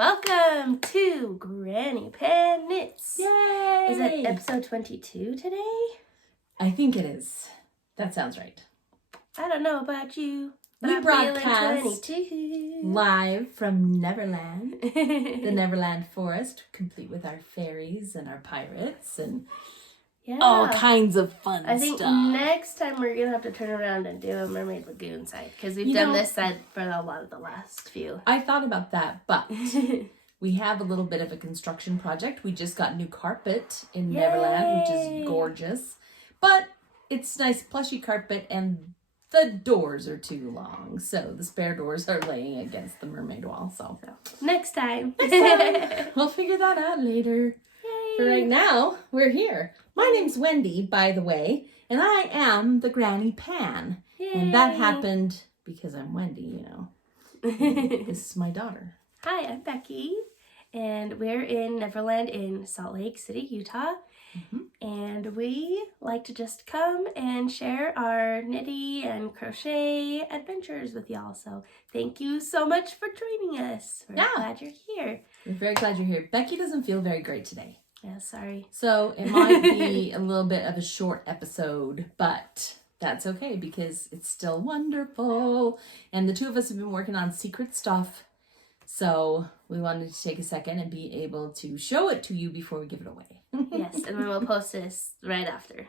welcome to Granny Pan Knits. Yay! Is it episode 22 today? I think it is. That sounds right. I don't know about you, but We I'm broadcast feeling 22. Live from Neverland, the Neverland Forest, complete with our fairies and our pirates and all kinds of fun stuff. I think next time we're going to have to turn around and do a Mermaid Lagoon side because we've done this side for a lot of the last few. I thought about that, but we have a little bit of a construction project. We just got new carpet in Neverland, which is gorgeous. But it's nice plushy carpet and the doors are too long. So the spare doors are laying against the mermaid wall. So next time. We'll figure that out later. Yay. For right now, we're here. My name's Wendy, by the way, and I am the Granny Pan. Yay. And that happened because I'm Wendy, you know. This is my daughter. Hi, I'm Becky, and we're in Neverland in Salt Lake City, Utah. And we like to just come and share our knitty and crochet adventures with y'all. So thank you so much for joining us. We're glad you're here. We're very glad you're here. Becky doesn't feel very great today. Yeah, sorry. So it might be a little bit of a short episode, but that's okay because it's still wonderful. And the two of us have been working on secret stuff. So we wanted to take a second and be able to show it to you before we give it away. Yes, and then we'll post this right after.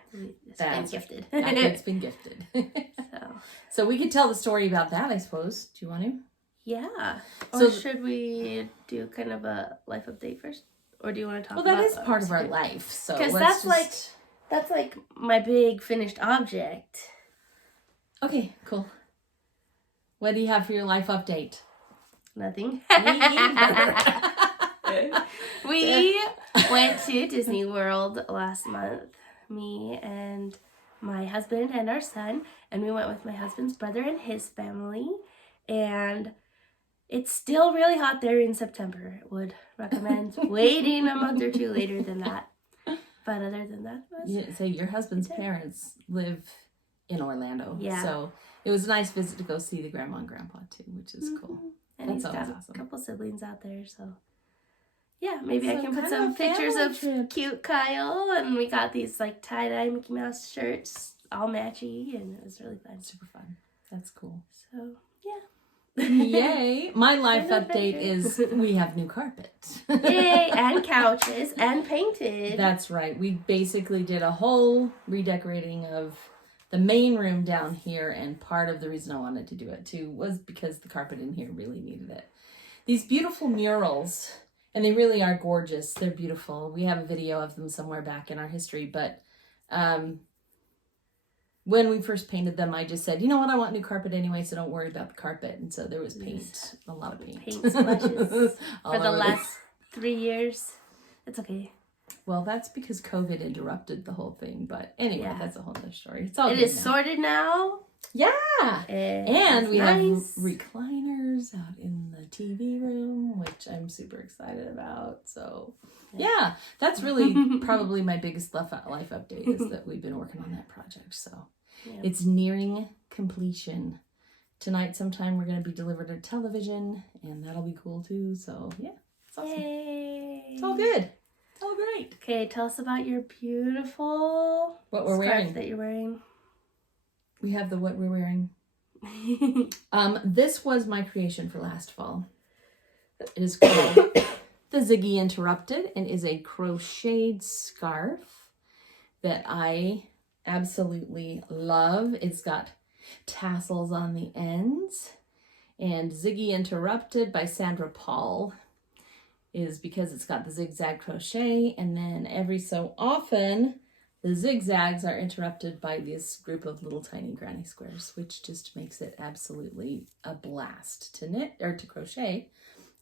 It's been gifted. After it's been gifted. So we could tell the story about that, I suppose. Do you want to? Yeah. Or should we do kind of a life update first? Or do you want to talk about... Well, that is part of our life. So because that's like my big finished object. Okay, cool. What do you have for your life update? Nothing. Me either. We went to Disney World last month, me and my husband and our son, and we went with my husband's brother and his family, and it's still really hot there in September. Would recommend waiting a month or two later than that. But other than that, so your husband's parents live in Orlando. Yeah. So it was a nice visit to go see the grandma and grandpa too, which is cool. And That's he's got awesome. a couple siblings out there, so yeah, maybe So I can put kind some of a pictures family of trip. cute Kyle, and we got these like tie-dye Mickey Mouse shirts, all matchy, and it was really fun. Super fun. That's cool. So yeah. Yay! My life update is we have new carpet. Yay! And couches and painted. That's right. We basically did a whole redecorating of the main room down here, and part of the reason I wanted to do it too was because the carpet in here really needed it. These beautiful murals, and they really are gorgeous. They're beautiful. We have a video of them somewhere back in our history, but when we first painted them, I just said, you know what, I want new carpet anyway, so don't worry about the carpet. And so there was paint, a lot of paint. Paint splashes for the last 3 years. It's okay. Well, that's because COVID interrupted the whole thing. But anyway, that's a whole other story. It's all It good is now. sorted now. Yeah. And we have recliners out in the TV room, which I'm super excited about. So yeah, that's really probably my biggest life update is that we've been working on that project. So it's nearing completion. Tonight sometime we're going to be delivered a television, and that'll be cool too. So yeah, it's awesome. Yay. It's all good. It's all great. Okay, tell us about your beautiful what we're scarf wearing. that you're wearing. We have the what we're wearing. This was my creation for last fall. It is called the Ziggy Interrupted and is a crocheted scarf that I absolutely love. It's got tassels on the ends, and Ziggy Interrupted by Sandra Paul is because it's got the zigzag crochet, and then every so often the zigzags are interrupted by this group of little tiny granny squares, which just makes it absolutely a blast to knit or to crochet.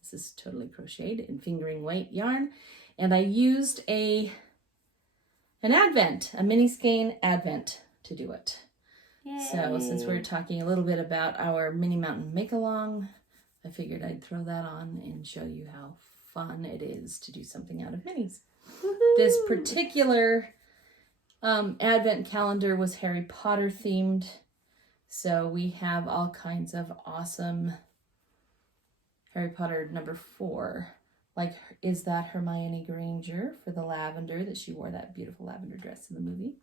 This is totally crocheted in fingering weight yarn, and I used a mini skein advent to do it. Yay. So since we're talking a little bit about our mini mountain make along, I figured I'd throw that on and show you how fun it is to do something out of minis. Woo-hoo. This particular advent calendar was Harry Potter themed, so we have all kinds of awesome Harry Potter number 4 is that Hermione Granger for the lavender that she wore that beautiful lavender dress in the movie.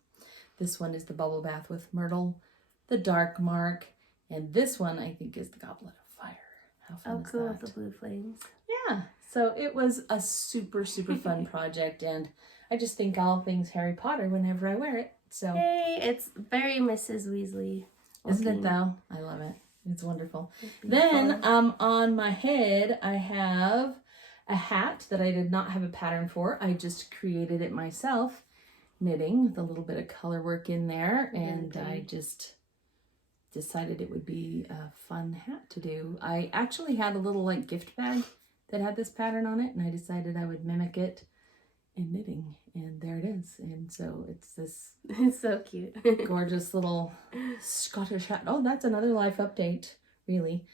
This one is the bubble bath with myrtle, the dark mark, and this one I think is the goblet of fire. How fun is cool that? with the blue flames. Yeah, so it was a super fun project, and I just think all things Harry Potter whenever I wear it. So Hey, it's very Mrs. Weasley. Isn't it though? I love it. It's wonderful. Then on my head I have a hat that I did not have a pattern for. I just created it myself, knitting with a little bit of color work in there, and I just decided it would be a fun hat to do. I actually had a little like gift bag that had this pattern on it, and I decided I would mimic it in knitting, and there it is. And so it's this it's so cute. gorgeous little Scottish hat. Oh, that's another life update, really.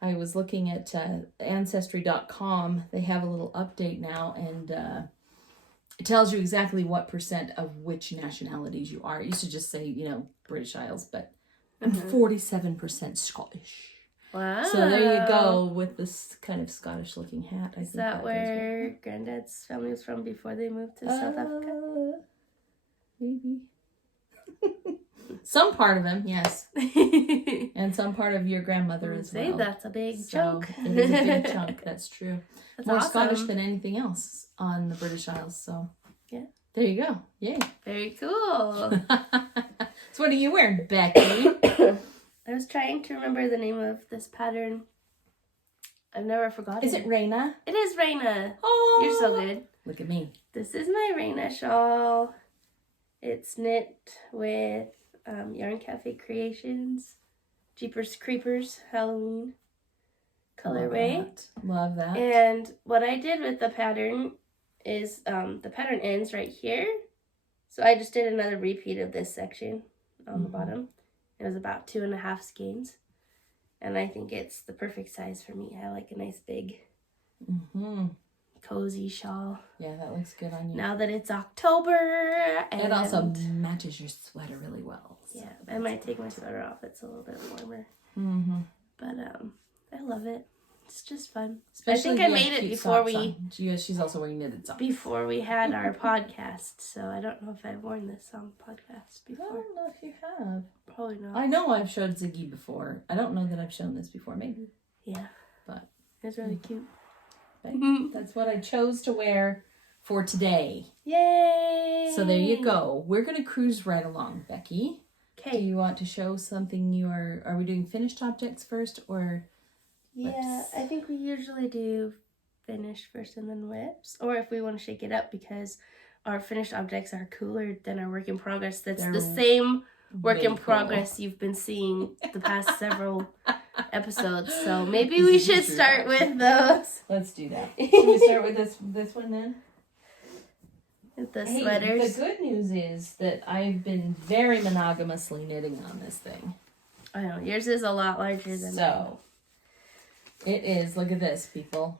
I was looking at ancestry.com. They have a little update now, and it tells you exactly what % of which nationalities you are. It used to just say, British Isles, but I'm 47% Scottish. Wow. So there you go with this kind of Scottish looking hat. Is that where Granddad's family was from before they moved to South Africa? Maybe. Some part of him, yes. And some part of your grandmother as well. That's a big chunk. It is a big chunk, that's true. That's more awesome. Scottish than anything else on the British Isles, so yeah. There you go. Yay. Very cool. So what are you wearing, Becky? I was trying to remember the name of this pattern. I've never forgotten. Is it Reyna? It is Reyna. Oh, you're so good. Look at me. This is my Reyna shawl. It's knit with Yarn Café Creations, Jeepers Creepers Halloween colorway. Love that. And what I did with the pattern is the pattern ends right here. So I just did another repeat of this section on the bottom. It was about 2.5 skeins. And I think it's the perfect size for me. I like a nice big cozy shawl. Yeah, that looks good on you. Now that it's October. And it also matches your sweater really well. So yeah, I might take my sweater off. It's a little bit warmer. But I love it. It's just fun. Especially I think I made it before she's also wearing knitted socks. Before we had our podcast, so I don't know if I've worn this on podcast before. I don't know if you have. Probably not. I know I've showed Ziggy before. I don't know that I've shown this before, maybe. Yeah. But it's really cute. That's what I chose to wear for today. Yay! So there you go. We're going to cruise right along, Becky. Okay. Do you want to show something are we doing finished objects first or whips? Yeah, I think we usually do finish first and then whips. Or if we want to shake it up because our finished objects are cooler than our work in progress. That's the same work in progress you've been seeing the past several episodes. So maybe we should start with those. Let's do that. Should we start with this one then? With the sweaters. The good news is that I've been very monogamously knitting on this thing. I know. Yours is a lot larger than mine. So it is. Look at this, people.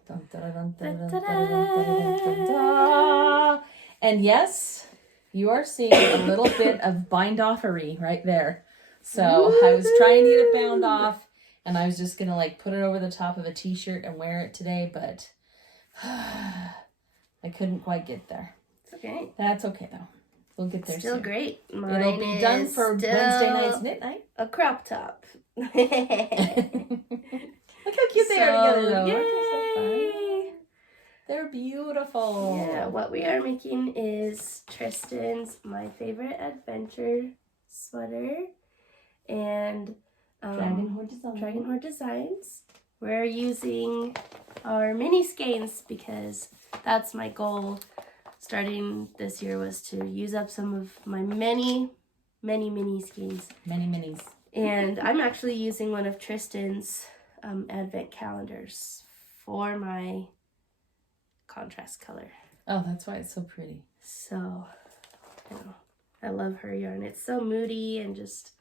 And yes, you are seeing a little bit of bind-offery right there. So I was trying to get it bound off, and I was just going to put it over the top of a t-shirt and wear it today, but I couldn't quite get there. It's okay. That's okay, though. We'll get there Still soon. Great. It'll be done for Wednesday night's knit night. A crop top. Look how cute they are together, though. Yay! Aren't they so fun? They're beautiful. Yeah, what we are making is Trysten's My Favorite Adventure sweater and Dragon Hoard Designs. We're using our mini skeins because that's my goal starting this year was to use up some of my many skeins. Many minis. And I'm actually using one of Trysten's advent calendars for my contrast color. Oh, that's why it's so pretty. So, I love her yarn. It's so moody and just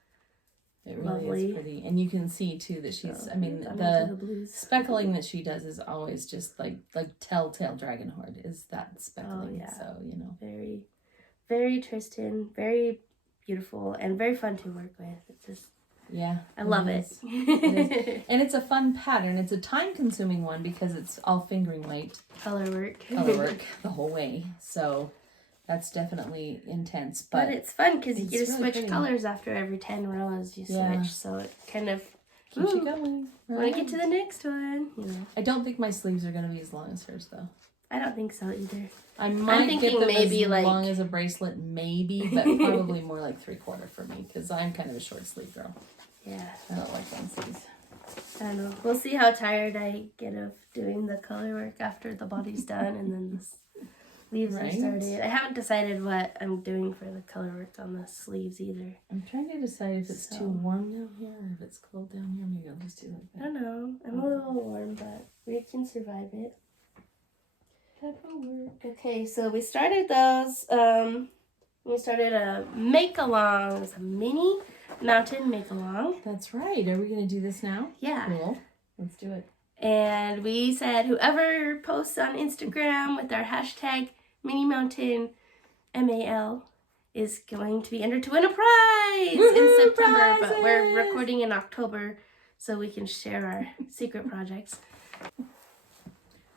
it really lovely. Is pretty. And you can see too that she's, the speckling that she does is always just like Telltale Dragon Hoard is that speckling. Oh, yeah. So, Very, very Trysten, very beautiful and very fun to work with. It's just Yeah. I love it. It is. And it's a fun pattern. It's a time-consuming one because it's all fingering weight. Color work The whole way. So that's definitely intense. But it's fun because you get to really switch pretty. colors after every 10 rows you switch. So it kind of keeps you going. When I get to the next one, you know. I don't think my sleeves are going to be as long as hers, though. I don't think so either. I might get them maybe as like long as a bracelet, maybe, but probably more like 3/4 for me because I'm kind of a short sleeve girl. Yeah. I don't like long sleeves. I don't know. We'll see how tired I get of doing the color work after the body's done and then the sleeves are started. I haven't decided what I'm doing for the color work on the sleeves either. I'm trying to decide if it's too warm down here or if it's cold down here. Maybe I'll just do like that. I don't know. I'm a little warm, but we can survive it. Okay, so we started those. We started a make-along. It's a mini mountain make-along. That's right. Are we going to do this now? Yeah. Cool. Let's do it. And we said whoever posts on Instagram with our hashtag mini mountain MAL is going to be entered to win a prize in September. Prizes! But we're recording in October so we can share our secret projects.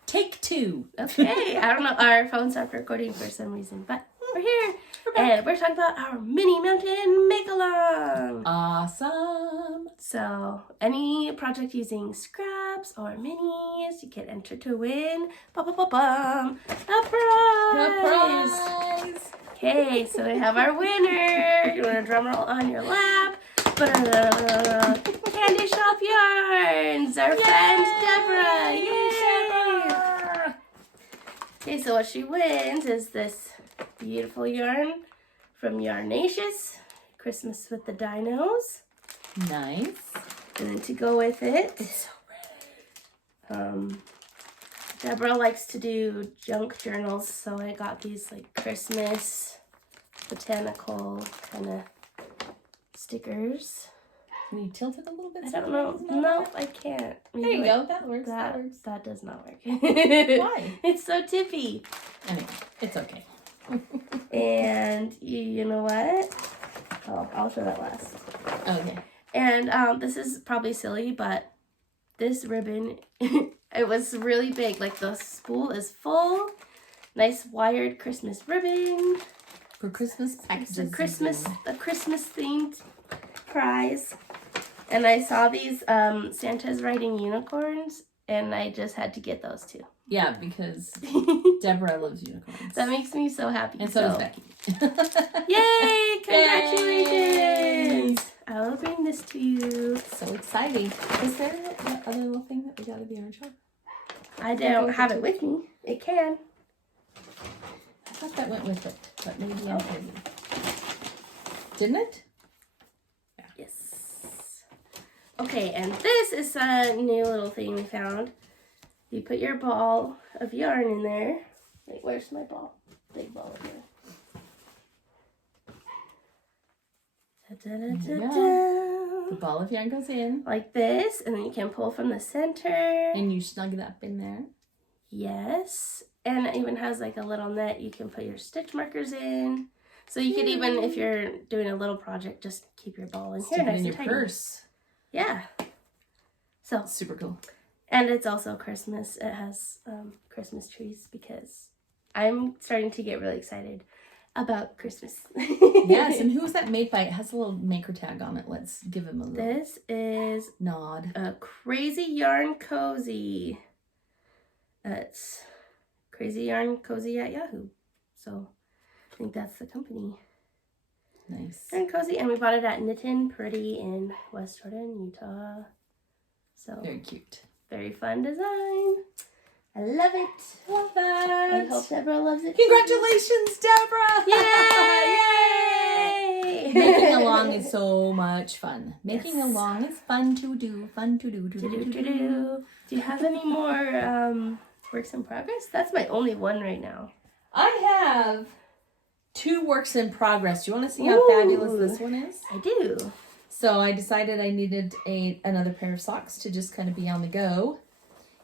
Take 2. Okay, I don't know. Our phone stopped recording for some reason, but we're here. And we're talking about our mini mountain make-along. Awesome. So, any project using scraps or minis, you get entered to win a prize. A prize. Okay, so we have our winner. You want a drum roll on your lap? Candy Shop Yarns, our friend Deborah. Yay! Okay, so what she wins is this beautiful yarn from Yarnacious, Christmas with the Dinos. Nice. And then to go with it, It's so pretty. Deborah likes to do junk journals, so I got these like Christmas botanical kind of stickers. Can you tilt it a little bit? I don't know. No, I can't. There you go. That works. That does not work. Why? It's so tippy. Anyway, it's okay. And you know what? Oh, I'll show that last. Okay. And this is probably silly, but this ribbon, it was really big. Like the spool is full. Nice wired Christmas ribbon. For Christmas packages. A Christmas themed prize. And I saw these Santa's riding unicorns, and I just had to get those too. Yeah, because Deborah loves unicorns. That makes me so happy. And so does Becky. Yay! Congratulations! Yay! I will bring this to you. So exciting. Is there that other little thing that we got at the yarn shop? I don't have it with me. It can. I thought that went with it, but maybe I'm crazy. Didn't it? Yes. Okay, and this is a new little thing we found. You put your ball of yarn in there. Wait, where's my ball? Big ball in there. The ball of yarn goes in. Like this, and then you can pull from the center. And you snug it up in there. Yes. And it even has like a little net you can put your stitch markers in. So you could even, if you're doing a little project, just keep your ball in here. Stick it nice in and your tidy. purse. Yeah. So Super cool. And it's also Christmas. It has Christmas trees because I'm starting to get really excited about Christmas. Yes, and who's that made by? It has a little maker tag on it. Let's give him a little This is nod. a Crazy Yarn Cozy. It's Crazy Yarn Cozy at Yahoo. So I think that's the company. Nice. Yarn Cozy. And we bought it at Knittin' Pretty in West Jordan, Utah. So Very cute. Very fun design. I love it. Love that. I hope Deborah loves it. Congratulations, Deborah! Yay! Making along is so much fun. Making along is fun to do. Fun to do. Do you have any more works in progress? That's my only one right now. I have 2 works in progress. Do you want to see how fabulous this one is? I do. So I decided I needed another pair of socks to just kind of be on the go.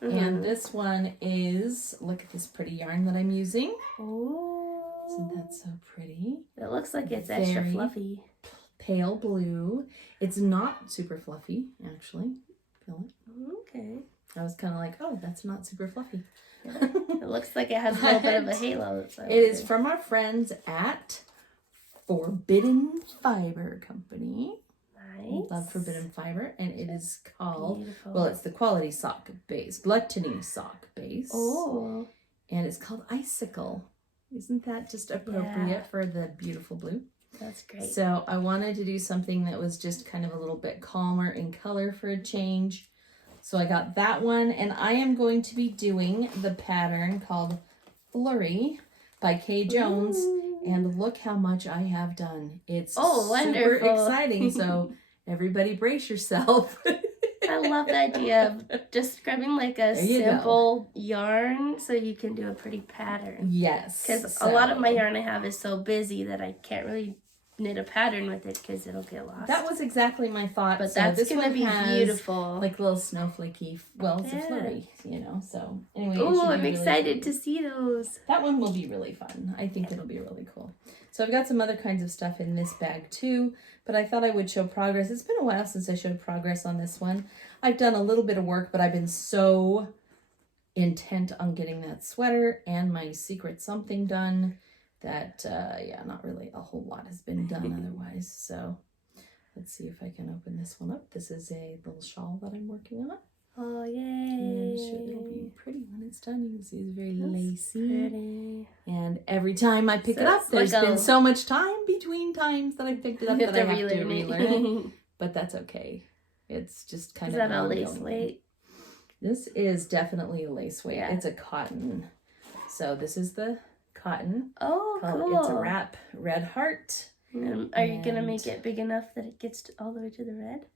Mm-hmm. And this one is, look at this pretty yarn that I'm using. Oh. Isn't that so pretty? It looks like it's extra fluffy. pale blue. It's not super fluffy, actually. Feel it? Okay. I was kind of like, oh, that's not super fluffy. Yeah. It looks like it has a little bit of a halo. So it is from our friends at Forbidden Fiber Company. Nice. Love Forbidden Fiber. And it is called, Beautiful. well, it's the Quality Sock Base. Gluttony Sock Base. Oh. And it's called Icicle. Isn't that just appropriate for the beautiful blue? That's great. So I wanted to do something that was just kind of a little bit calmer in color for a change. So I got that one, and I am going to be doing the pattern called Flurry by Kay Jones. Ooh. And look how much I have done. It's super wonderful. Exciting. So everybody brace yourself. I love the idea of just grabbing like a simple yarn so you can do a pretty pattern. Yes. Because a lot of my yarn I have is so busy that I can't really knit a pattern with it because it'll get lost. That was exactly my thought. But so that's this going to one be has beautiful. Like little snowflakey, well, it's a flurry, you know, so anyway. Oh, I'm really excited to see those. That one will be really fun. I think it'll be really cool. So I've got some other kinds of stuff in this bag too, but I thought I would show progress. It's been a while since I showed progress on this one. I've done a little bit of work, but I've been so intent on getting that sweater and my secret something done that, yeah, not really a whole lot has been done otherwise. So let's see if I can open this one up. This is a little shawl that I'm working on. Oh, yay. And I'm sure it'll be pretty when it's done. You can see it's very lacy. Pretty. And every time I pick it up, there's been so much time between times that I picked it up that I have to relearn it. But that's okay. It's just kind of... Is that a lace weight? This is definitely a lace weight. Yeah. It's a cotton. So this is the cotton. Oh, cool. It's a wrap red heart. Are you going to make it big enough that it gets all the way to the red?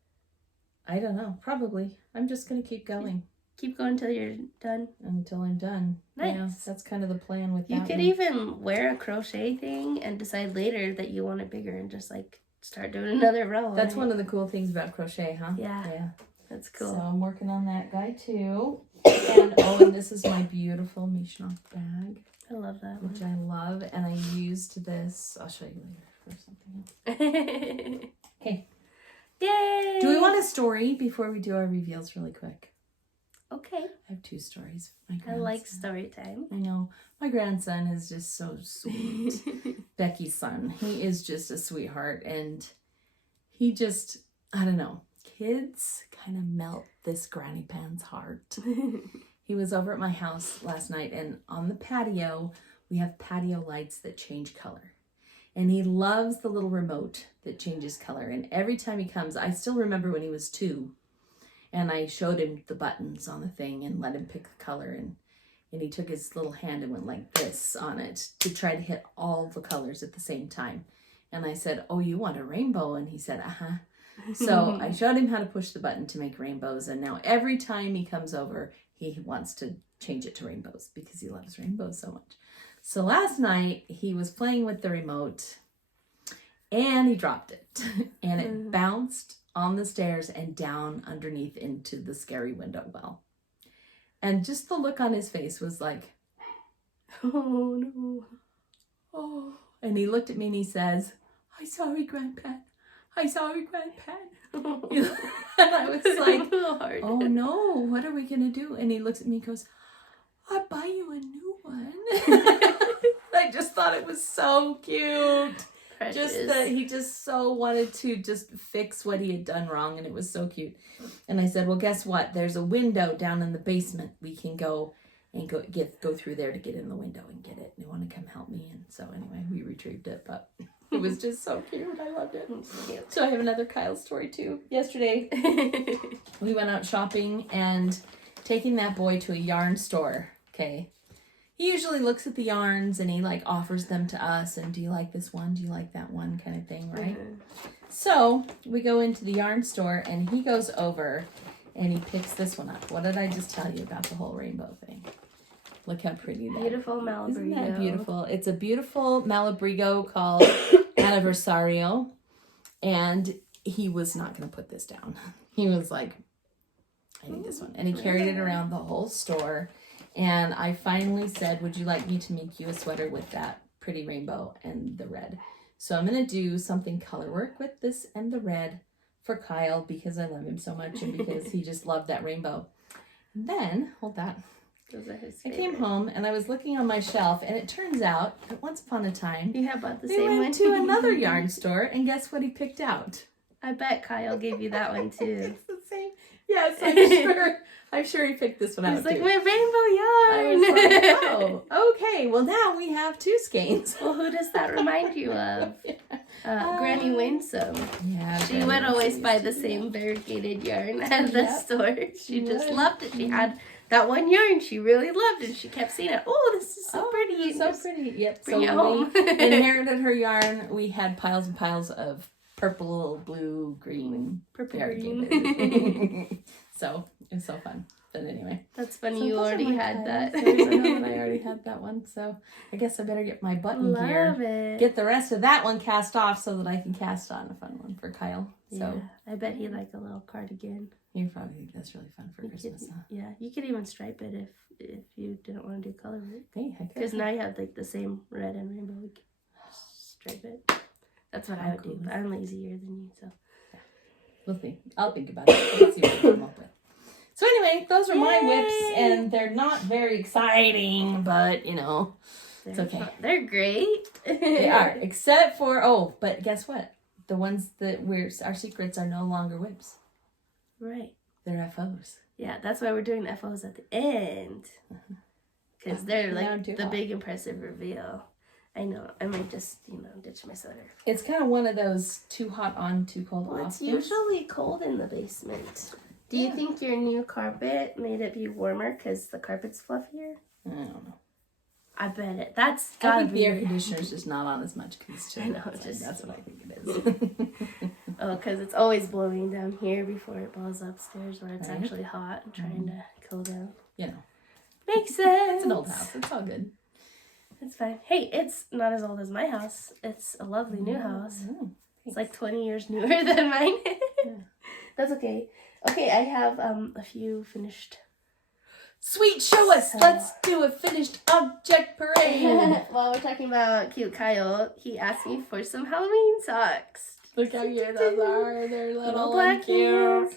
I don't know. Probably. I'm just going to keep going. Keep going until you're done? Until I'm done. Nice. Yeah, that's kind of the plan with that You could even wear a crochet thing and decide later that you want it bigger and just like start doing another row. That's one of the cool things about crochet, huh? Yeah. Yeah. That's cool. So I'm working on that guy too. And and this is my beautiful Mishnoff bag. I love that one. Which I love. And I used this. I'll show you later for something else. Okay. Yay! Do we want a story before we do our reveals really quick? Okay. I have 2 stories. I like story time. I know. My grandson is just so sweet. Becky's son. He is just a sweetheart. And he just, I don't know. Kids kind of melt this granny pan's heart. He was over at my house last night, and on the patio, we have patio lights that change color. And he loves the little remote that changes color. And every time he comes, I still remember when he was 2, and I showed him the buttons on the thing and let him pick the color. And he took his little hand and went like this on it to try to hit all the colors at the same time. And I said, oh, you want a rainbow? And he said, uh-huh. So I showed him how to push the button to make rainbows. And now every time he comes over, he wants to change it to rainbows because he loves rainbows so much. So last night he was playing with the remote and he dropped it and it bounced on the stairs and down underneath into the scary window well. And just the look on his face was like, oh no. Oh. And he looked at me and he says, I'm sorry, Grandpa. I'm sorry, Grandpa. And I was like, oh no, what are we going to do? And he looks at me and goes, I'll buy you a new one. I just thought it was so cute. Precious. Just that he just so wanted to just fix what he had done wrong, and it was so cute. And I said, well, guess what? There's a window down in the basement. We can go and go through there to get in the window and get it. And you want to come help me? And so anyway, we retrieved it, but it was just so cute. I loved it. So I have another Kyle story too. Yesterday, we went out shopping and taking that boy to a yarn store. Okay. He usually looks at the yarns and he like offers them to us and do you like this one? Do you like that one? Kind of thing, right? So we go into the yarn store and he goes over and he picks this one up. What did I just tell you about the whole rainbow thing? Look how pretty that is. Beautiful Malabrigo. Isn't that beautiful? It's a beautiful Malabrigo called Anniversario. And he was not going to put this down. He was like, I need this one. And he carried it around the whole store. And I finally said, would you like me to make you a sweater with that pretty rainbow and the red? So I'm going to do something color work with this and the red for Kyle because I love him so much and because he just loved that rainbow. And then, hold that. Those are his I favorite. came home and I was looking on my shelf and it turns out that once upon a time, You have bought the we same went one? to another yarn store and guess what he picked out? I bet Kyle gave you that one too. It's the same. Yes, I'm sure he picked this one out He's like, too. my I rainbow was yarn. like, oh, okay. Well, now we have 2 skeins. Well, who does that remind you of? Granny Winsome. Yeah, She would always buy the same variegated yarn at the store. She just would. loved it. She had that one yarn she really loved, and she kept seeing it. Oh, this is so pretty. So pretty. Yep. Bring So it when home. we inherited her yarn, we had piles and piles of purple, blue, green, Purple variegated. So it was so fun. But anyway. That's funny. So You those are already my had piles. that. So I know that I already had that one. So I guess I better get my button here. Love it. Get the rest of that one cast off so that I can cast on a fun one for Kyle. So Yeah, I bet he liked a little cardigan. you probably think that's really fun for You Christmas, could, huh? yeah, you could even stripe it if you didn't want to do color work. Hey, I Because could. now you have like the same red and rainbow. We could stripe it. That's what I How would cool do. is But I'm lazier than you, so. We'll think. I'll think about it. Let's see what I come up with. So anyway, those are my whips, and they're not very exciting, but you know, it's okay. They're great. They are, except for but guess what? The ones that our secrets are no longer whips. Right. They're FOs. Yeah, that's why we're doing FOs at the end. Because they're like the big impressive reveal. I know. I might just, ditch my sweater. It's kind of one of those too hot on, too cold off. It's usually cold in the basement. Do you think your new carpet made it be warmer because the carpet's fluffier? I don't know. I bet it. That's I gotta think be. the air conditioner's just not on as much because it's chilly. I know, That's what I think it is. Oh, because it's always blowing down here before it blows upstairs where it's Right. actually hot and trying to cool down. You know, Makes sense. it's an old house. It's all good. It's fine. Hey, it's not as old as my house. It's a lovely new house. Oh, It's like 20 years newer than mine. Yeah. That's okay. Okay, I have a few finished. Sweet, show us. Let's do a finished object parade. While we're talking about cute Kyle, he asked me for some Halloween socks. Look how cute those are. They're little black and cute.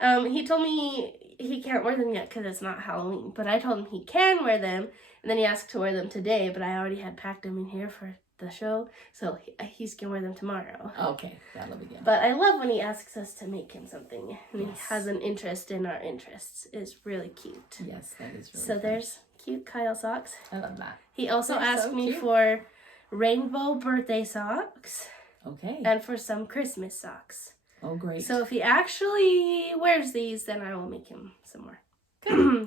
hands. He told me he can't wear them yet because it's not Halloween, but I told him he can wear them, and then he asked to wear them today, but I already had packed them in here for the show, so he's gonna wear them tomorrow. Okay, that'll be good. But I love when he asks us to make him something, and Yes. he has an interest in our interests. It's really cute. Yes, that is really So fun. there's cute Kyle socks. I love that. He also They're asked so me cute. for rainbow birthday socks Okay. and for some Christmas socks. Oh, great. So if he actually wears these, then I will make him some more.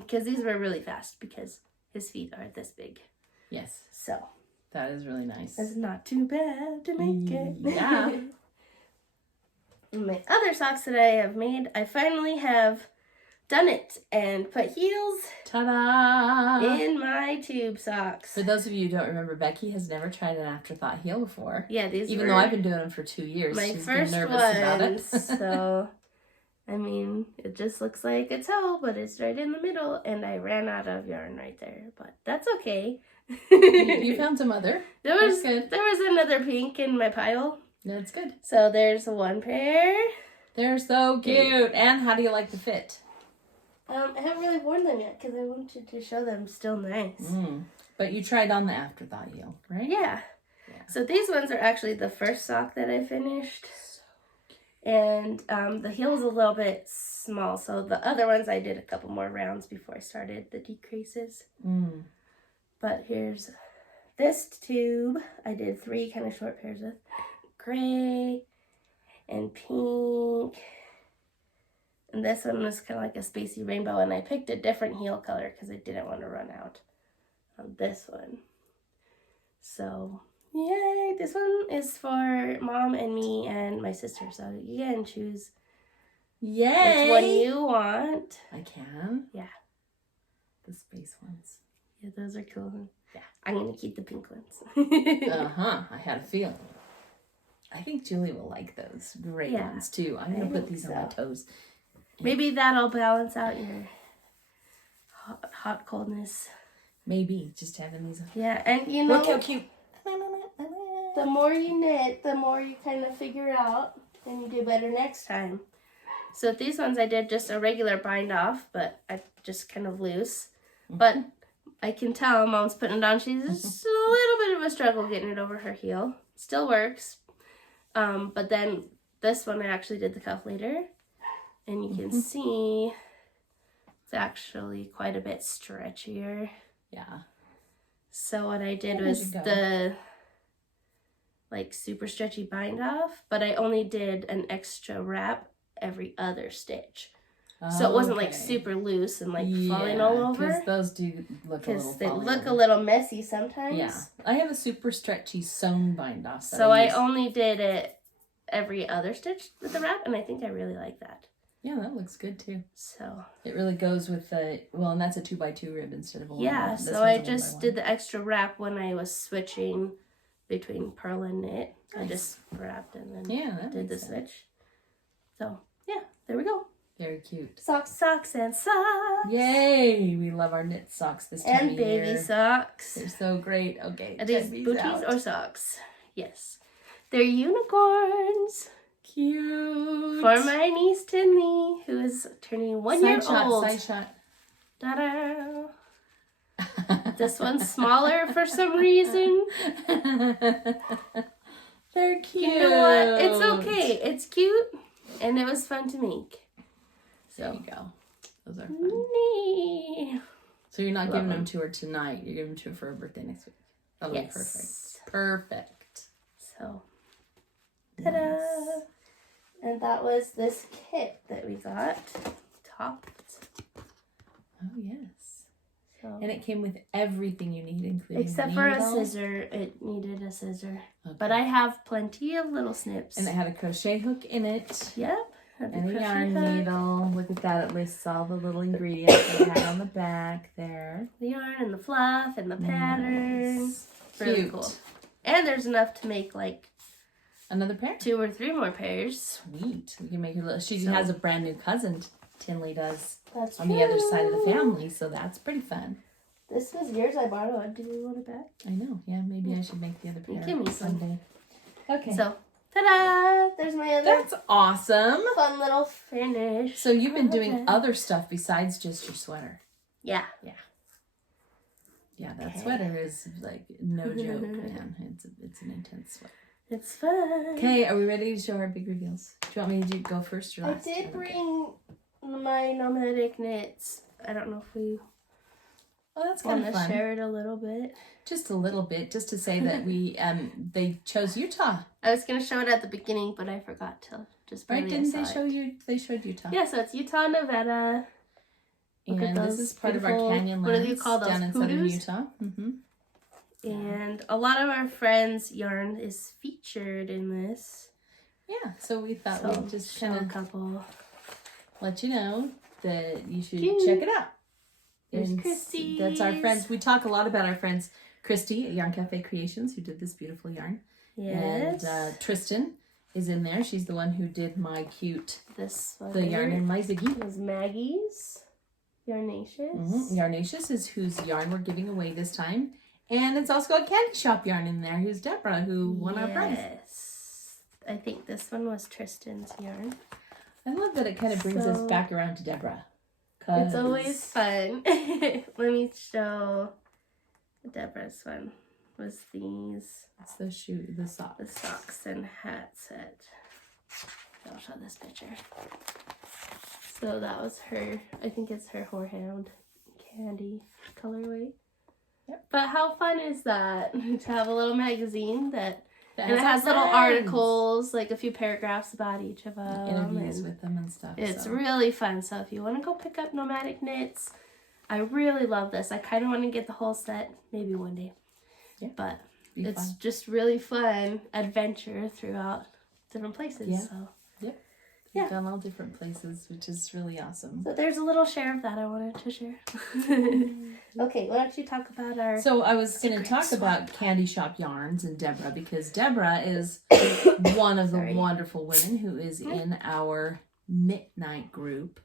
Because these were really fast because his feet are this big. Yes, So that is really nice. it's not too bad to make it. Yeah. My other socks that I have made, I finally have done it and put heels Ta-da! in my tube socks. For those of you who don't remember, Becky has never tried an afterthought heel before. Yeah, these Even were though I've been doing them for 2 years. my She's first been nervous about it. ones. So, I mean, it just looks like a toe, but it's right in the middle, and I ran out of yarn right there. But that's okay. You found some other. There That's was good. there was another pink in my pile. That's good. So there's one pair. They're so cute. And how do you like the fit? I haven't really worn them yet because I wanted to show them still nice. But you tried on the afterthought heel, right? Yeah. So these ones are actually the first sock that I finished. And the heel is a little bit small. So the other ones I did a couple more rounds before I started the decreases. But here's this tube. I did 3 kind of short pairs with gray and pink. And this one was kind of like a spacey rainbow. And I picked a different heel color because I didn't want to run out on this one. So, yay. This one is for Mom and me and my sister. So you can choose Yay! which one you want. I can? Yeah. The space ones. Yeah, those are cool. Yeah. I'm going to keep the pink ones. I had a feeling. I think Julie will like those gray Yeah, ones too. I'm going to put these on my toes. Maybe that'll balance out your hot coldness. Maybe just having these on. Yeah, and you know, Look how cute. the more you knit, the more you kind of figure out and you do better next time. So with these ones I did just a regular bind off, but I just kind of loose. But I can tell Mom's putting it on. She's just a little bit of a struggle getting it over her heel. Still works. But then this one I actually did the cuff later. And you can see it's actually quite a bit stretchier. Yeah. So what I did was the like super stretchy bind off, but I only did an extra wrap every other stitch. So it wasn't like super loose and like falling all over. Because those do look a little they look a little messy sometimes. Yeah. I have a super stretchy sewn bind off. So I only did it every other stitch with the wrap, and I think I really like that. Yeah, that looks good too. So it really goes with the, well, and that's a 2x2 rib instead of a 1x1. Yeah, so I just did the extra wrap when I was switching between purl and knit. Nice. I just wrapped and then did the switch. So yeah, there we go. Very cute. Socks, and socks. Yay! We love our knit socks this time of year. And baby socks. They're so great. Okay, are these booties or socks? Yes. They're unicorns. Cute. For my niece Tinley, who is turning 1 year old. Side shot. Ta-da! This one's smaller for some reason. They're cute. You know what? It's okay. It's cute, and it was fun to make. So there you go. Those are fun. So you're not giving them to her tonight. You're giving them to her for her birthday next week. That'll be perfect. Perfect. So, ta-da! Nice. And that was this kit that we got. TOFT. Oh, yes. So, and it came with everything you need, including except for a scissor. It needed a scissor. Okay. But I have plenty of little snips. And it had a crochet hook in it. Yep. And a yarn needle. Look at that. It lists all the little ingredients that it had on the back there. The yarn and the fluff and the pattern. Nice. Really cute. Cool. And there's enough to make like another pair? 2 or 3 more pairs. Sweet. We can make her little. She has a brand new cousin, Tinley does. That's on the other side of the family, so that's pretty fun. This was yours. I bought it. Do you want it back? I know. Yeah, maybe I should make the other pair. Give me some. Someday. Okay. So, ta-da! There's my other. That's awesome. Fun little finish. So you've been doing other stuff besides just your sweater. Yeah. Yeah. Yeah, that sweater is like no joke, man. It's an intense sweater. It's fun. Okay, are we ready to show our big reveals? Do you want me to go first or last? I did bring my nomadic knits. I don't know if we that's kind of fun. Share it a little bit. Just a little bit, just to say that we they chose Utah. I was gonna show it at the beginning, but I forgot to just. Right? Didn't they show you? They showed Utah. Yeah, so it's Utah, Nevada. And this is part of our canyon lands. What do you call those? Down in southern Utah. Mm-hmm. And a lot of our friends' yarn is featured in this. Yeah, so we thought we'd just kind of let you know that you should check it out. There's Christy. That's our friends. We talk a lot about our friends Christy at Yarn Café Creations, who did this beautiful yarn. Yes. And Trysten is in there. She's the one who did my cute, this one the yarn in my Ziggy. It was Maggie's. Yarnacious. Mm-hmm. Yarnacious is whose yarn we're giving away this time. And it's also got Candy Shop yarn in there, who's Deborah, who won our prize. Yes. I think this one was Tristan's yarn. I love that it kind of brings us back around to Deborah. It's always fun. Let me show Deborah's one. Was these. It's the socks. The socks and hat set. I'll show this picture. So that was her, I think it's her Horehound candy colorway. Yep. But how fun is that to have a little magazine that and it has little articles, like a few paragraphs about each of them. Interviews with them and stuff. It's really fun. So if you want to go pick up Nomadic Knits, I really love this. I kind of want to get the whole set maybe one day. Yeah. But it's just really fun adventure throughout different places. Yeah. So. Yep. We've gone all different places, which is really awesome. So there's a little share of that I wanted to share. Okay, why don't you talk about our... So I was going to talk about Candy Shop Yarns and Deborah, because Deborah is one of the wonderful women who is in our Knit Night group.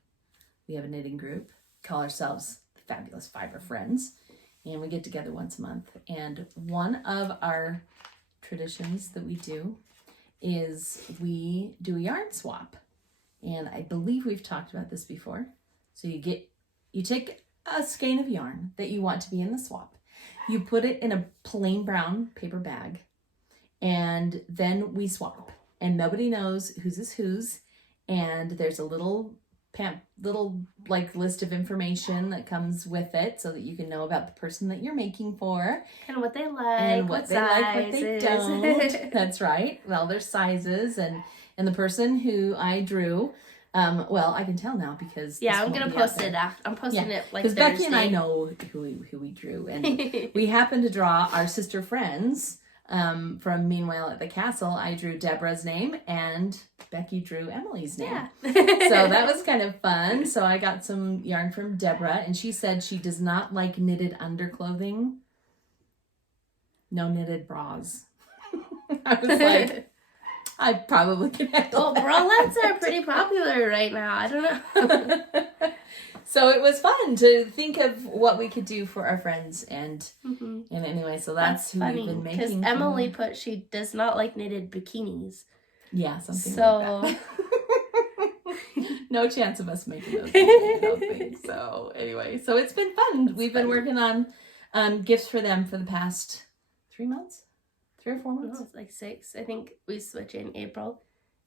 We have a knitting group. We call ourselves the Fabulous Fiber Friends. And we get together once a month. And one of our traditions that we do is we do a yarn swap. And I believe we've talked about this before. So you take a skein of yarn that you want to be in the swap. You put it in a plain brown paper bag, and then we swap. And nobody knows whose is whose. And there's a little like list of information that comes with it so that you can know about the person that you're making for. And what they like, and what they like, what they don't. That's right. Well, there's sizes and the person who I drew, well, I can tell now because I'm gonna post it after. I'm posting it like because Thursday. Becky and I know who we drew, and we happened to draw our sister friends from Meanwhile at the Castle. I drew Deborah's name and Becky drew Emily's name. Yeah. So that was kind of fun. So I got some yarn from Deborah, and she said she does not like knitted underclothing. No knitted bras. I was like, I probably can handle that. Bralettes are pretty popular right now. I don't know. So it was fun to think of what we could do for our friends, and anyway, so that's who funny, we've been making. because Emily put she does not like knitted bikinis. Yeah, something like that. No chance of us making those things, I don't think. So anyway, so it's been fun. We've been working on gifts for them for the past 3 months, 3 or 4 months. No, it's like 6. I think we switch in April,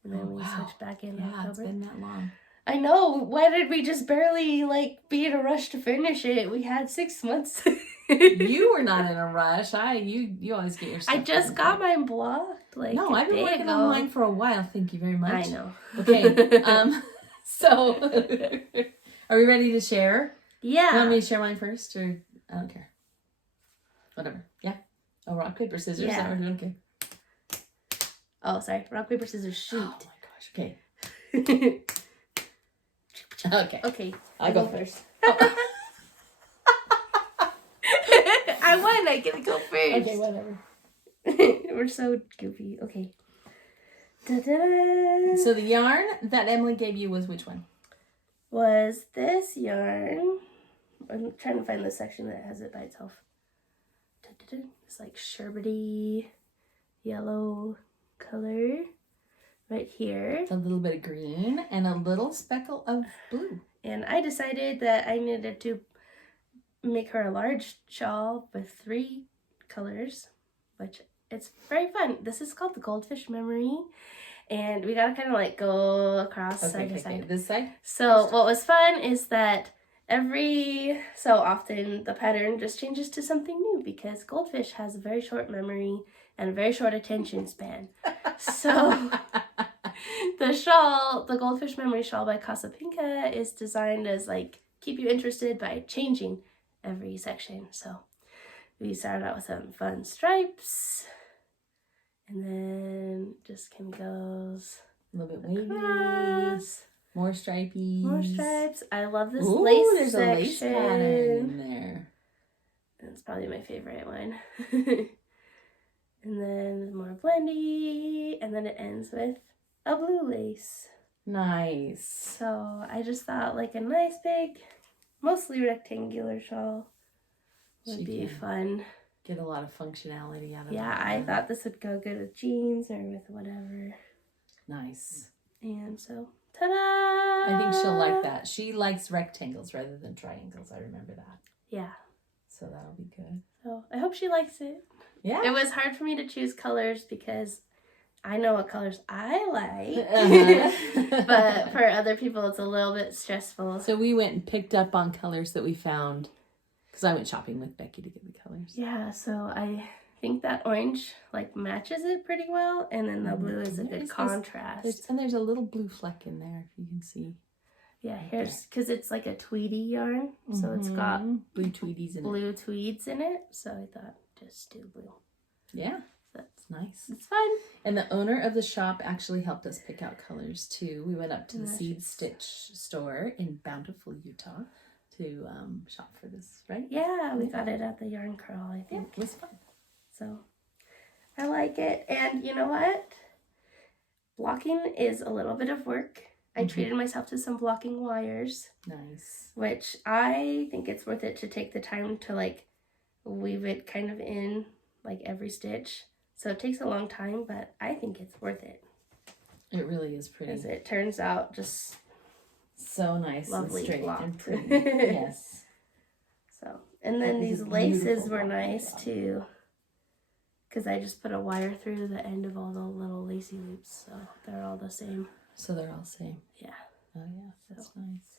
and then we switch back in October. It's been that long. I know. Why did we just barely be in a rush to finish it? We had 6 months. You were not in a rush. You always get your stuff. I just got mine blocked. No, I've been working on mine for a while. Thank you very much. I know. Okay. So are we ready to share? Yeah. You want me to share mine first, or I don't care. Whatever. Yeah. Oh, rock paper scissors. Yeah. That we're doing okay. Oh, sorry. Rock paper scissors shoot. Oh my gosh. Okay. Okay. Okay. I go first. I won. I get to go first. Okay, whatever. We're so goofy. Okay. Da-da. So the yarn that Emily gave you was which one? Was this yarn. I'm trying to find the section that has it by itself. Da-da-da. It's like sherbety yellow color right here. It's a little bit of green and a little speckle of blue. And I decided that I needed to make her a large shawl with 3 colors, which it's very fun. This is called the Goldfish Memory, and we gotta kind of go across side to side. This side? So what was fun is that every so often the pattern just changes to something new because Goldfish has a very short memory and a very short attention span. So the shawl, the Goldfish Memory shawl by Casapinka, is designed as keep you interested by changing every section. So we started out with some fun stripes, and then just kind of goes a little bit wavy, more stripes. More stripes. I love this Ooh, lace there's section. a lace pattern in there. That's probably my favorite one. And then more blendy, and then it ends with a blue lace. Nice. So I just thought a nice big, mostly rectangular shawl would be fun. Get a lot of functionality out of it. Yeah, I thought this would go good with jeans or with whatever. Nice. And so, ta-da! I think she'll like that. She likes rectangles rather than triangles. I remember that. Yeah. So that'll be good. So I hope she likes it. Yeah. It was hard for me to choose colors because I know what colors I like. But for other people, it's a little bit stressful. So we went and picked up on colors that we found because I went shopping with Becky to get the colors. Yeah, so I think that orange matches it pretty well, and then the blue is a good contrast. There's a little blue fleck in there, if you can see. Yeah, here's because it's a tweedy yarn, so it's got blue tweedies in blue tweeds in it. So I thought just do blue. Yeah, that's nice. It's fun. And the owner of the shop actually helped us pick out colors too. We went up to the Seed Stitch store in Bountiful, Utah, to shop for this, right? Yeah, we got it at the Yarn Crawl, I think. Yeah, it was fun. So I like it, and you know what? Blocking is a little bit of work. I treated myself to some blocking wires. Nice. Which I think it's worth it to take the time to weave it kind of in every stitch So it takes a long time, but I think it's worth it. It really is pretty. Because it turns out just so nice lovely and straight locked. and pretty. Yes. So, and then these laces were nice too. Because I just put a wire through the end of all the little lacy loops. So they're all the same. So they're all same. Yeah. Oh yeah, that's nice.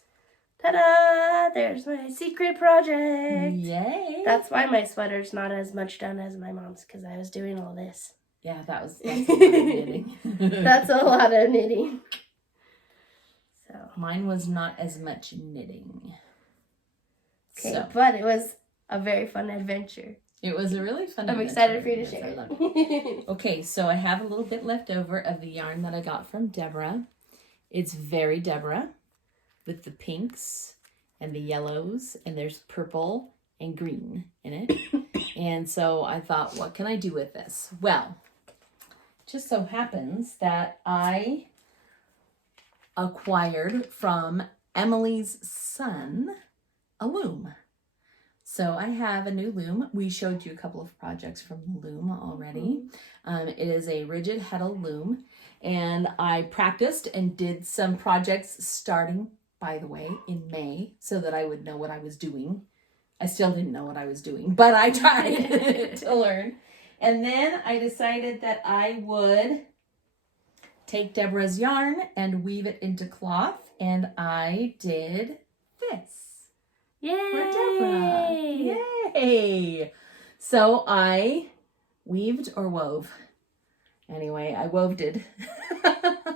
Ta-da! There's my secret project. Yay! That's why my sweater's not as much done as my mom's, because I was doing all this. Yeah, that's a lot of knitting. That's a lot of knitting. So mine was not as much knitting. Okay, so. But it was a very fun adventure. It was a really fun I'm adventure. excited for you to Yes, share I love it. Okay, so I have a little bit left over of the yarn that I got from Deborah. It's very Deborah, with the pinks and the yellows, and there's purple and green in it. And so I thought, what can I do with this? Well, just so happens that I acquired from Emily's son a loom. So I have a new loom. We showed you a couple of projects from the loom already. It is a rigid heddle loom, and I practiced and did some projects starting, by the way, in May, so that I would know what I was doing. I still didn't know what I was doing, but I tried to learn. And then I decided that I would take Deborah's yarn and weave it into cloth, and I did this. Yay! For Deborah. Yay! So I weaved or wove. Anyway, I woveded.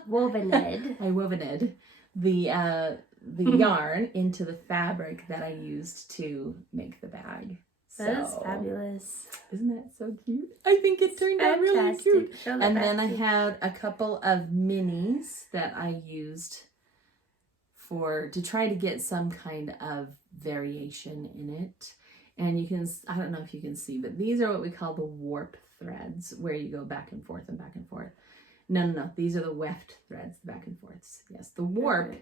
Wovened. I wovened the yarn into the fabric that I used to make the bag. That is fabulous. Isn't that so cute? I think it turned out really cute. And then I had a couple of minis that I used to try to get some kind of variation in it. And you can, I don't know if you can see, but these are what we call the warp threads, where you go back and forth and back and forth. No. These are the weft threads, the back and forths. Yes, the warp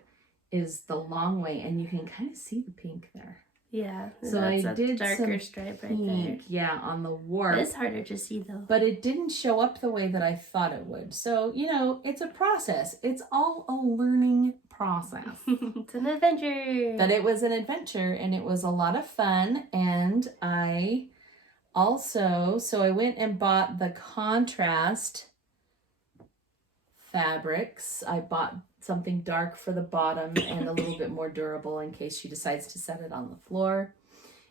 is the long way, and you can kind of see the pink there. Yeah. So I did darker some stripe pink, right there. yeah, on the warp. It's harder to see though. But it didn't show up the way that I thought it would. So, it's a process. It's all a learning process. It's an adventure. But it was an adventure, and it was a lot of fun. And I also, so I went and bought the contrast fabrics. I bought something dark for the bottom and a little bit more durable in case she decides to set it on the floor.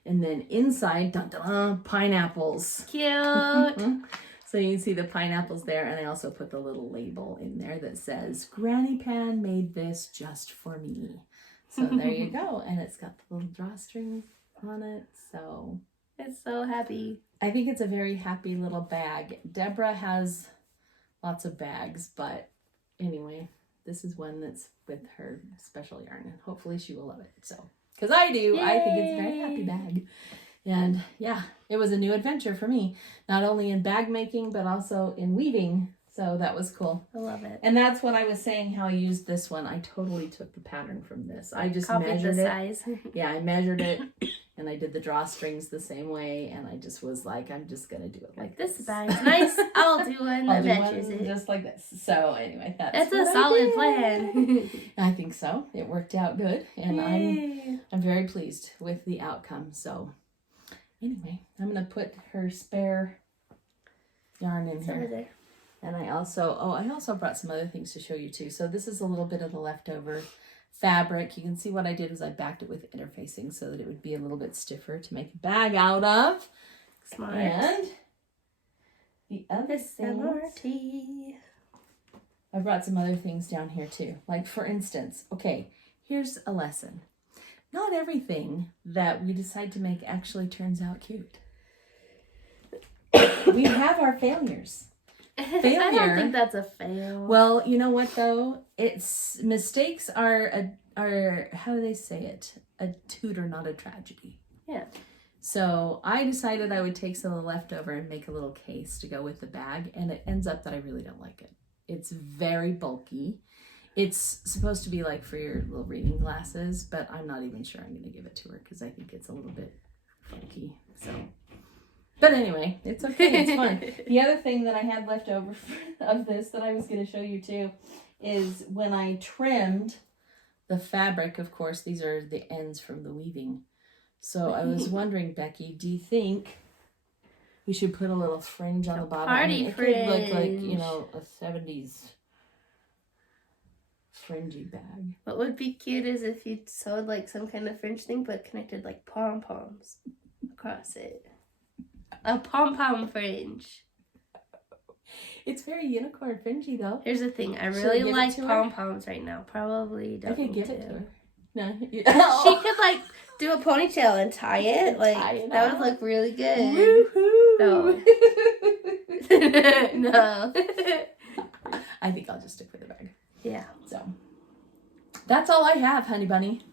And then inside, pineapples. Cute. So you can see the pineapples there, and I also put the little label in there that says, Granny Pan made this just for me. So there you go. And it's got the little drawstring on it. So it's so happy. I think it's a very happy little bag. Deborah has lots of bags, but anyway, this is one that's with her special yarn, and hopefully she will love it. So, because I do. Yay! I think it's a very happy bag. And yeah, it was a new adventure for me, not only in bag making, but also in weaving. So that was cool. I love it. And that's when I was saying how I used this one. I totally took the pattern from this. I just measured the it. Size. Yeah, I measured it, and I did the drawstrings the same way, and I just was like, I'm just going to do it like this. This bag's nice. I'll do one that measures it. Just like this. So anyway, that's a solid plan. I think so. It worked out good, and Yay. I'm very pleased with the outcome. So anyway, I'm going to put her spare yarn in here. There. And I also brought some other things to show you too. So this is a little bit of the leftover fabric. You can see what I did was I backed it with interfacing so that it would be a little bit stiffer to make a bag out of. Smart. And the other thing, I brought some other things down here too. Like for instance, okay, here's a lesson. Not everything that we decide to make actually turns out cute. We have our failure. I don't think that's a fail. Well, you know what though? Mistakes are how do they say it? A tutor, not a tragedy. Yeah. So I decided I would take some of the leftover and make a little case to go with the bag, and it ends up that I really don't like it. It's very bulky. It's supposed to be like for your little reading glasses, but I'm not even sure I'm going to give it to her because I think it's a little bit funky. So But anyway, it's okay. It's fun. The other thing that I had left over of this that I was going to show you too is when I trimmed the fabric, of course, these are the ends from the weaving. So I was wondering, Becky, do you think we should put a little fringe on the bottom? Party it fringe. could look like, you know, a 70s fringy bag. What would be cute is if you sewed like some kind of fringe thing but connected like pom-poms across it. A pom-pom fringe. It's very unicorn fringy though. Here's the thing, I Should really I give it like to her? pom-poms right now. Probably don't I could need give to. it to her. No. She could like do a ponytail and tie it. Like Tie it that out. would look really good. Woohoo! No. I think I'll just stick with the bag. Yeah. So that's all I have, honey bunny.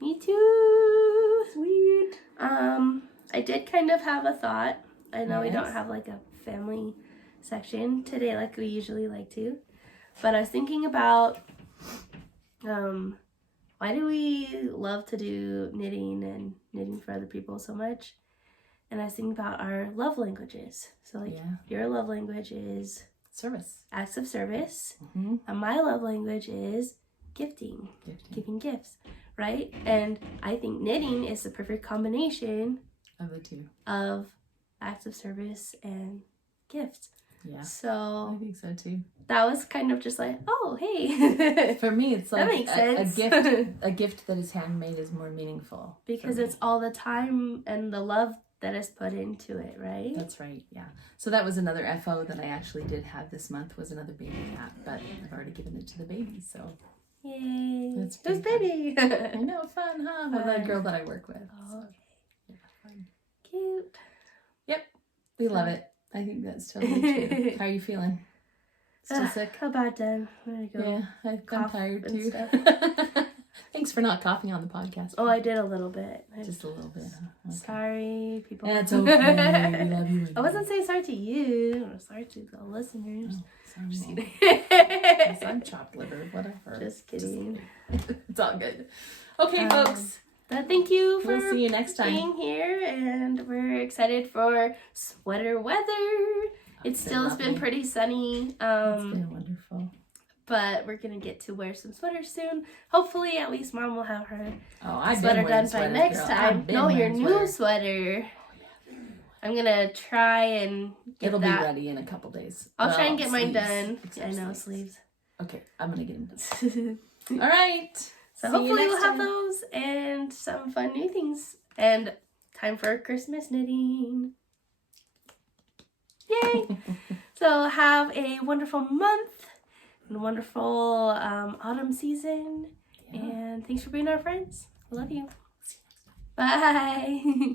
Me too. Sweet. I did kind of have a thought. I know we Yes. don't have like a family section today like we usually like to. But I was thinking about why do we love to do knitting and knitting for other people so much? And I was thinking about our love languages. So like your love language is Service. acts of service. Mm-hmm. And my love language is gifting. Giving gifts, right? And I think knitting is the perfect combination Of the two. of acts of service and gifts. Yeah. I So think so too. that was kind of just like, oh, hey. For me, it's That like makes a sense. gift. A gift that is handmade is more meaningful. Because for me. it's all the time and the love that is put into it, right? That's right. Yeah. So that was another FO that I actually did have this month was another baby hat, but I've already given it to the baby. So Yay. That's Who's pretty baby? I know, fun, huh? With Fun. a girl that I work with. Oh, So, okay. yeah, fun. Cute. We love it. I think that's totally true. How are you feeling? Still sick? About done. I'm gonna go. Yeah, I'm cough tired and too. stuff. Thanks for not coughing on the podcast. Oh, I did a little bit. Just a little bit. Huh? Okay. Sorry, people. That's okay. We love you. I wasn't saying sorry to you. I'm sorry to the listeners. Oh, Just sorry. kidding. Yes, I'm chopped liver. Whatever. Just kidding. It's all good. Okay, folks. But thank you for We'll see you next time. being here, and we're excited for sweater weather. It still has been lovely. pretty sunny. It's been wonderful. But we're gonna get to wear some sweaters soon. Hopefully, at least Mom will have her Oh, I've sweater been done wearing by sweaters, next girl. time. I've been No, your wearing new sweaters. sweater. I'm gonna try and get It'll that. be ready in a couple days. I'll try and Well, get mine sleeves, done. except I know sleeves. sleeves. Okay, I'm gonna get them done. All right. So See you hopefully we'll next have time. those and some fun new things. And time for Christmas knitting. Yay! So have a wonderful month and a wonderful autumn season. Yeah. And thanks for being our friends. I love you. Bye.